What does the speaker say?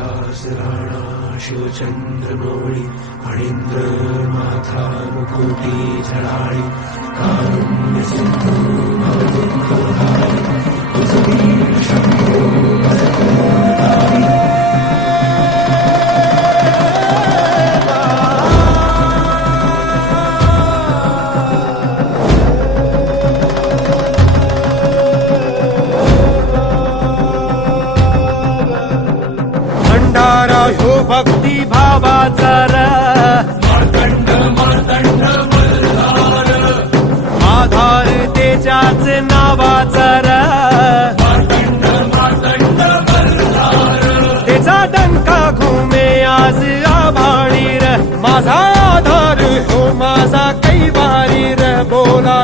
कैलास राणा शिवचंद्रमौळी फणींद्र माथा मुकुटी झळाळी कारुण्य सिंधू भवदुःखहारी तुझवीर शंभो भजकोदारी भंडारा ह्यो भक्ती भावाचा मार्तंड मार्तंड मल्हार आधार त्याच्याच नावाचा मार्तंड मार्तंड मल्हार त्याचा डंका घुमे आज आभाळी माझा आधार हो माझा कैवारी बोला